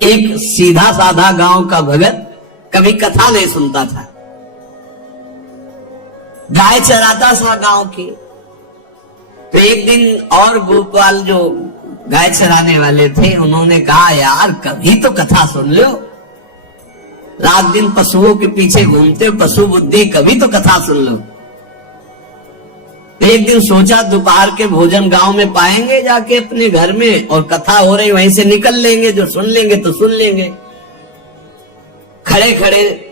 एक सीधा साधा गांव का भगत कभी कथा नहीं सुनता था, गाय चराता था गांव की। तो एक दिन और गोपाल जो गाय चराने वाले थे, उन्होंने कहा यार कभी तो कथा सुन लो, रात दिन पशुओं के पीछे घूमते हो, पशु बुद्धि, कभी तो कथा सुन लो। तो एक दिन सोचा दोपहर के भोजन गांव में पाएंगे जाके अपने घर में, और कथा हो रही वहीं से निकल लेंगे, जो सुन लेंगे तो सुन लेंगे। खड़े खड़े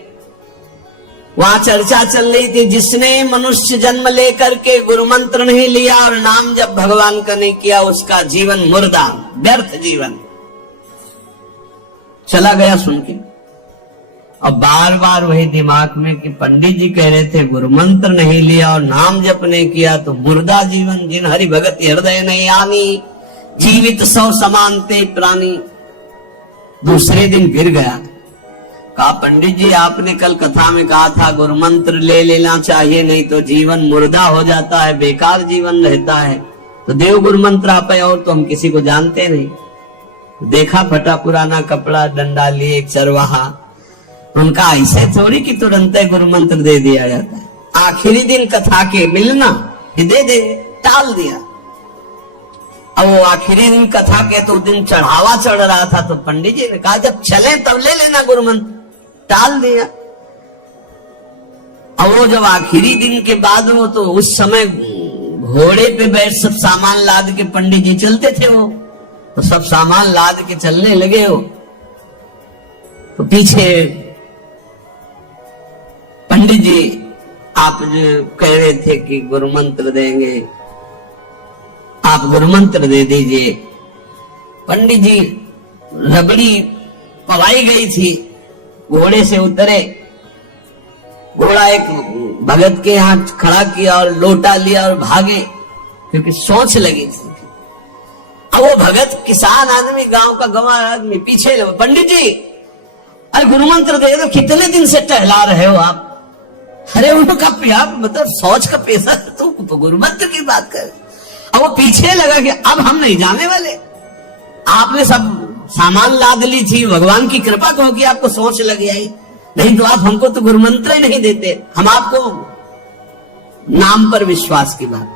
वहां चर्चा चल रही थी, जिसने मनुष्य जन्म लेकर के गुरु मंत्र नहीं लिया और नाम जब भगवान का नहीं किया, उसका जीवन मुर्दा, व्यर्थ जीवन। चला गया सुन के, और बार बार वही दिमाग में कि पंडित जी कह रहे थे गुरु मंत्र नहीं लिया और नाम जप नहीं किया तो मुर्दा जीवन। जिन हरि भगत हृदय नहीं आनी, जीवित सौ समानते प्राणी। दूसरे दिन गिर गया, कहा पंडित जी आपने कल कथा में कहा था गुरु मंत्र ले लेना चाहिए, नहीं तो जीवन मुर्दा हो जाता है, बेकार जीवन रहता है। तो देव गुरु मंत्र आप, और तो हम किसी को जानते नहीं। देखा फटा पुराना कपड़ा, डंडा लिए एक चरवाहा, उनका ऐसे थोड़ी कि तुरंत गुरु मंत्र दे दिया जाता है। आखिरी दिन कथा के मिलना दे दे, टाल दिया। अब वो आखिरी दिन कथा के तो दिन चढ़ावा चढ़ रहा था, तो पंडित जी ने कहा जब चले तब ले लेना गुरु मंत्र, टाल दिया। अब वो जब आखिरी दिन के बाद वो, तो उस समय घोड़े पे बैठ सब सामान लाद के पंडित जी चलते थे, वो तो सब सामान लाद के चलने लगे हो। तो पीछे पंडित जी आप जो कह रहे थे कि गुरु मंत्र देंगे, आप गुरु मंत्र दे दीजिए। पंडित जी रबड़ी पवाई गई थी, घोड़े से उतरे, घोड़ा एक भगत के यहाँ खड़ा किया और लोटा लिया और भागे, क्योंकि सोच लगी थी। अब वो भगत किसान आदमी, गांव का गंवार आदमी पीछे लो, पंडित जी अरे गुरु मंत्र दे दो, कितने दिन से टहला रहे हो आप। अरे उनका आप मतलब सोच का पैसा, तो गुरु मंत्र की बात कर। अब वो पीछे लगा कि अब हम नहीं जाने वाले, आपने सब सामान लाद ली थी, भगवान की कृपा कहो कि आपको सोच लग आई, नहीं तो आप हमको तो गुरु मंत्र ही नहीं देते, हम आपको नाम पर विश्वास की बात।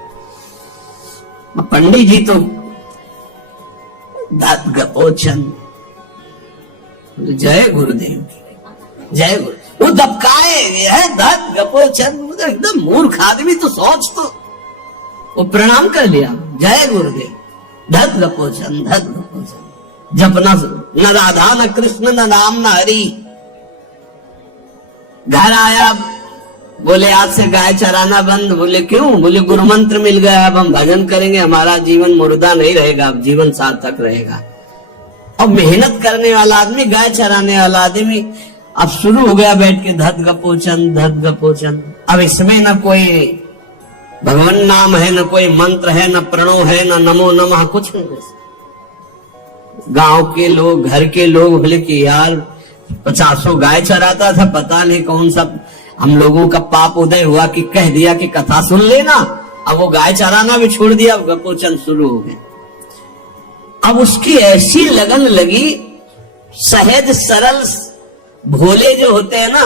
पंडित जी तो दात गपोचन, जय गुरुदेव, जय गुरु। वो दबकाए है दात गपोचन, एकदम मूर्ख आदमी, तो सोच तो। वो प्रणाम कर लिया, जय गुरुदेव, धत गपोचन, धत गपोचन। जपना न राधा न कृष्ण न राम न हरि। घर आया, बोले आज से गाय चराना बंद। बोले क्यों? बोले गुरु मंत्र मिल गया, अब हम भजन करेंगे, हमारा जीवन मुर्दा नहीं रहेगा, अब जीवन सार्थक रहेगा। और मेहनत करने वाला आदमी, गाय चराने वाला आदमी, अब शुरू हो गया बैठ के धत गपोचन, धत गपोचन। अब इसमें न कोई भगवान नाम है, न कोई मंत्र है, न प्रणव है, न नमो नमः, कुछ नहीं। गांव के लोग, घर के लोग बोले कि यार 50 गाय चराता था, पता नहीं कौन सा हम लोगों का पाप उदय हुआ कि कह दिया कि कथा सुन लेना। अब वो गाय चराना भी छोड़ दिया, अब गपोचन शुरू हो गए। अब उसकी ऐसी लगन लगी, सहज सरल भोले जो होते हैं ना,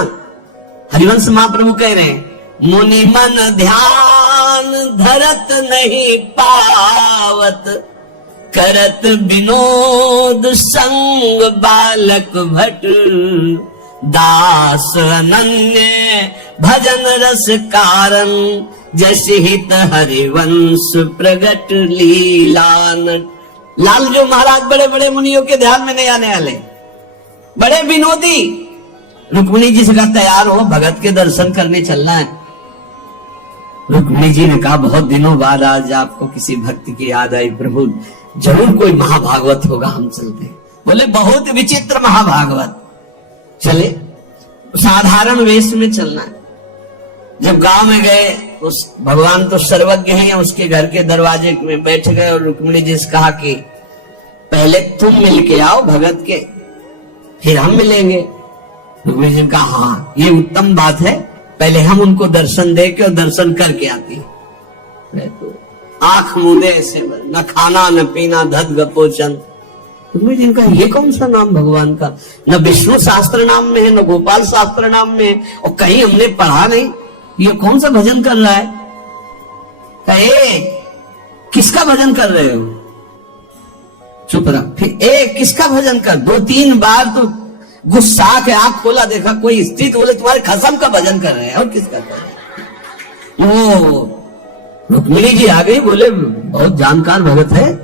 हरिवंश महाप्रभु कह रहे हैं, मुनि मन ध्यान धरत नहीं पावत, करत विनोद संग बालक भट, दास अनन्य भजन रस कारण, जैसे हित हरिवंश प्रगट लीलान। लाल जो महाराज बड़े बड़े मुनियों के ध्यान में नहीं आने वाले, बड़े विनोदी। रुक्मिणी जी से कहा तैयार हो, भगत के दर्शन करने चलना है। रुक्मिणी जी ने कहा बहुत दिनों बाद आज आपको किसी भक्त की याद आई, प्रभु जरूर कोई महाभागवत होगा, हम चलते हैं। बोले बहुत विचित्र महाभागवत। चले, साधारण वेश में चलना है। जब गांव में गए, उस भगवान तो सर्वज्ञ हैं, उसके घर के दरवाजे में बैठ गए और रुक्मिणी जी से कहा कि पहले तुम मिल के आओ भगत के, फिर हम मिलेंगे। रुक्मिणी जी ने कहा हाँ ये उत्तम बात है, पहले हम उनको दर्शन दे के और दर्शन करके आती है। तो आंख मूंदे ऐसे, न खाना न पीना, धत गपोचन। रुक्मिणी जी ने कहा ये कौन सा नाम भगवान का, न विष्णु शास्त्र नाम में है, न गोपाल शास्त्र नाम में है, और कहीं हमने पढ़ा नहीं, ये कौन सा भजन कर रहा है। कहे किसका भजन कर रहे हो, चुप रहा। फिर किसका भजन कर, 2-3 बार तो गुस्सा के आंख खोला, देखा कोई स्त्री, तो बोले तुम्हारे खसम का भजन कर रहे हैं, और किसका कर रहे हैं। वो रुक्मिणी जी आ गई, बोले बहुत जानकार भगत है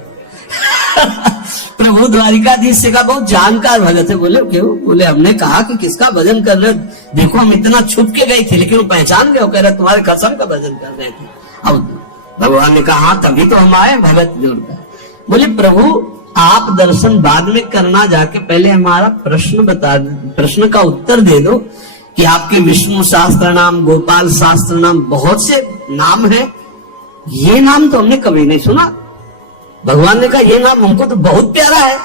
प्रभु द्वारिकाधीश से कहा बहुत जानकार भगत है। बोले क्यों, बोले हमने कहा कि किसका भजन कर रहे, देखो हम इतना छुप के गए थे लेकिन वो पहचान गए, वो कह रहे तुम्हारे कसम का भजन कर रहे थे। अब भगवान ने कहा हाँ तभी तो हम आए भगत जोड़कर। बोले प्रभु आप दर्शन बाद में करना, जाके पहले हमारा प्रश्न बता, प्रश्न का उत्तर दे दो कि आपके विष्णु शास्त्र नाम, गोपाल शास्त्र नाम, बहुत से नाम है, ये नाम तो हमने कभी नहीं सुना। भगवान ने कहा ये नाम हमको तो बहुत प्यारा है।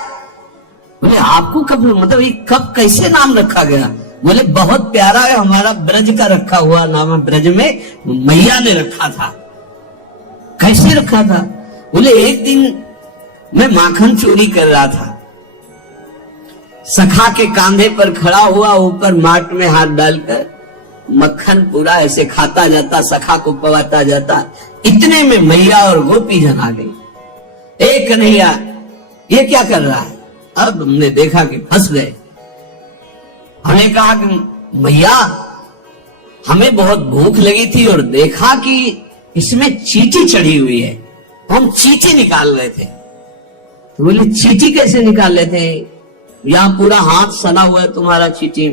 बोले आपको कब, मतलब ये कब कैसे नाम रखा गया। बोले बहुत प्यारा है, हमारा ब्रज का रखा हुआ नाम है, ब्रज में मैया ने रखा था। कैसे रखा था। बोले एक दिन मैं माखन चोरी कर रहा था, सखा के कांधे पर खड़ा हुआ, ऊपर माट में हाथ डालकर मक्खन पूरा ऐसे खाता जाता, सखा को पवाता जाता। इतने में मैया और गोपी जन आ गई। एक कन्हैया ये क्या कर रहा है। अब हमने देखा कि फंस गए। हमने कहा कि मैया हमें बहुत भूख लगी थी और देखा कि इसमें चींटी चढ़ी हुई है, हम चींटी निकाल रहे थे। तो बोले चींटी कैसे निकाल रहे थे, यहाँ पूरा हाथ सना हुआ है तुम्हारा चींटी।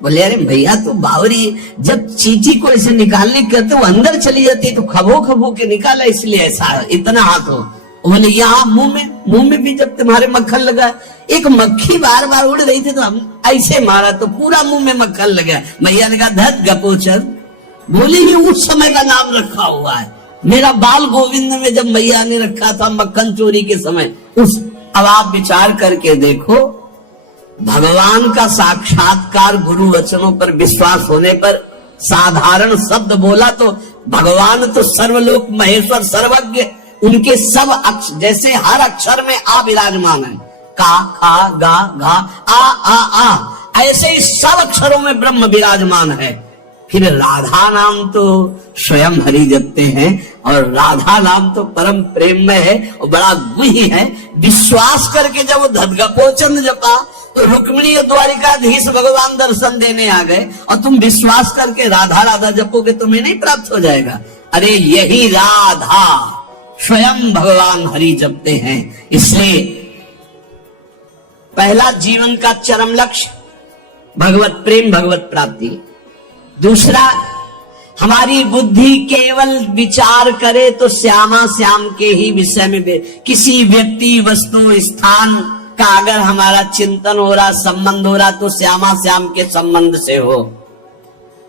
बोले अरे भैया तो बावरी, जब चींटी को ऐसे निकालने करते वो अंदर चली जाती है तो खबो खबो के निकाला, इसलिए ऐसा इतना हाथ हो। बोले यहाँ मुंह में भी जब तुम्हारे मक्खन लगा, एक मक्खी बार बार उड़ रही थी तो हम ऐसे मारा तो पूरा मुंह में मक्खन लगा। मैया ने कहा धत गपोचर। बोले ये उस समय का नाम रखा हुआ है, मेरा बाल गोविंद में जब मैया ने रखा था मक्खन चोरी के समय उस। अब आप विचार करके देखो, भगवान का साक्षात्कार गुरु वचनों पर विश्वास होने पर साधारण शब्द बोला तो भगवान तो सर्वलोक महेश्वर सर्वज्ञ, उनके सब जैसे हर अक्षर में आ विराजमान है, का खा गा घा आ, ऐसे ही सब अक्षरों में ब्रह्म विराजमान है। फिर राधा नाम तो स्वयं हरि जपते हैं, और राधा नाम तो परम प्रेम में है और बड़ा गुही है। विश्वास करके जब वो धदगपोचन जपा तो रुक्मिणी द्वारिकाधीश भगवान दर्शन देने आ गए, और तुम विश्वास करके राधा राधा जपोगे तुम्हें नहीं प्राप्त हो जाएगा। अरे यही राधा स्वयं भगवान हरि जपते हैं। इसलिए पहला जीवन का चरम लक्ष्य भगवत प्रेम, भगवत प्राप्ति। दूसरा, हमारी बुद्धि केवल विचार करे तो श्यामा श्याम के ही विषय में, किसी व्यक्ति वस्तु स्थान का अगर हमारा चिंतन हो रहा, संबंध हो रहा, तो श्यामा श्याम के संबंध से हो।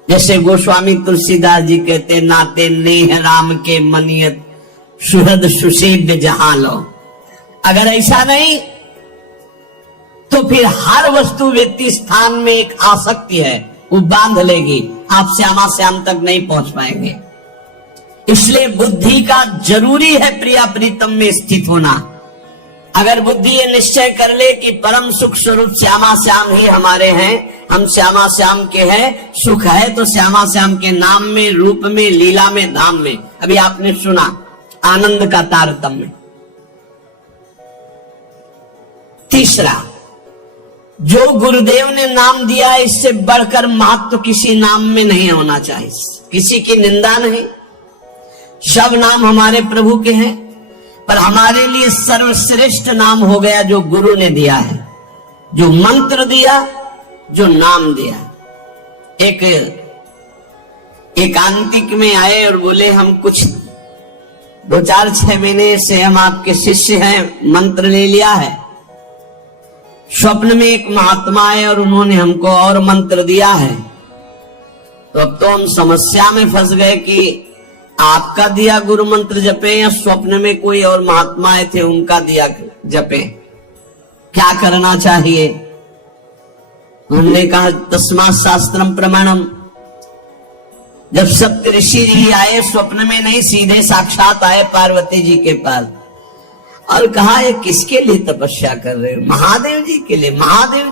जैसे गोस्वामी तुलसीदास जी कहते, नाते नेह राम के मनियत सुहृद सुशील जहां लो। अगर ऐसा नहीं तो फिर हर वस्तु व्यक्ति स्थान में एक आसक्ति है, वो बांध लेगी, आप श्यामा श्याम तक नहीं पहुंच पाएंगे। इसलिए बुद्धि का जरूरी है प्रिया प्रीतम में स्थित होना। अगर बुद्धि ये निश्चय कर ले कि परम सुख स्वरूप श्यामा श्याम ही हमारे हैं, हम श्यामा श्याम के हैं, सुख है तो श्यामा श्याम के नाम में, रूप में, लीला में, धाम में। अभी आपने सुना आनंद का तारतम्य। तीसरा, जो गुरुदेव ने नाम दिया है इससे बढ़कर महत्व तो किसी नाम में नहीं होना चाहिए। किसी की निंदा नहीं, सब नाम हमारे प्रभु के हैं, पर हमारे लिए सर्वश्रेष्ठ नाम हो गया जो गुरु ने दिया है, जो मंत्र दिया, जो नाम दिया। एक एकांतिक में आए और बोले हम कुछ 2-4-6 महीने से हम आपके शिष्य हैं, मंत्र ले लिया है। स्वप्न में एक महात्मा आए और उन्होंने हमको और मंत्र दिया है। तो अब तो हम समस्या में फंस गए कि आपका दिया गुरु मंत्र जपे या स्वप्न में कोई और महात्मा आए थे उनका दिया जपे, क्या करना चाहिए। हमने कहा तस्मात् शास्त्रम प्रमाणम। जब सप्त ऋषि जी आए स्वप्न में नहीं, सीधे साक्षात आए पार्वती जी के पास। और कहा ये किसके लिए तपस्या कर रहे हो? महादेव जी के लिए। महादेव